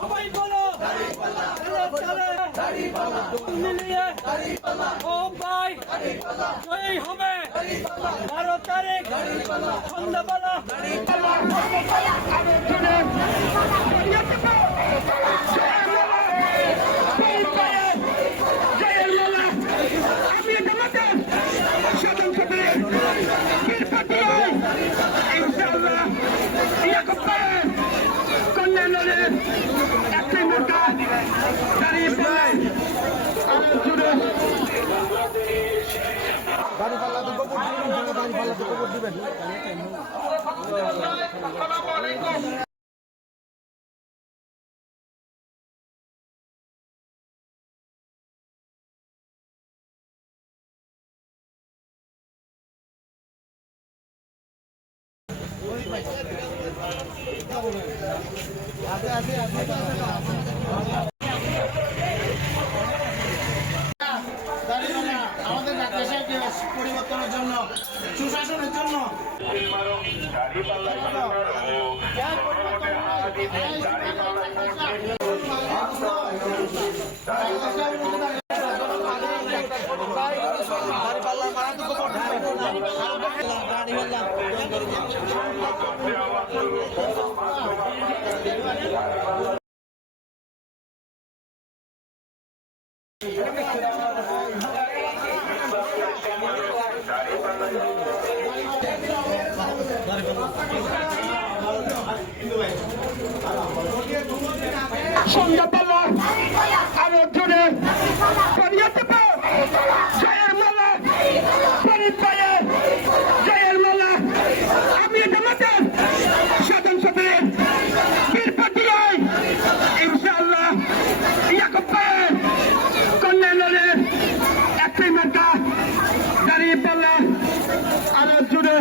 সবাই বলো মিলিয়ে ও ভাই জয়ী হবে 12 তারিখ সন্ধ্যাবেলা। আমাদের দেশের পরিবর্তনের জন্য, সুশাসনের জন্য সন্ধ্যাবেলা আরো জোরে জয়ের মালা ফরিদ ভাইয়ের জয়ের মালা। আমি জামাতের সাধারণ সফরের বীর পাটিয়ায় ইনশাআল্লাহ ইয়াকুব ভাইয়ের কল্যাণের একটি মার্কা দাঁড়িয়ে পাল্লা আরো জোরে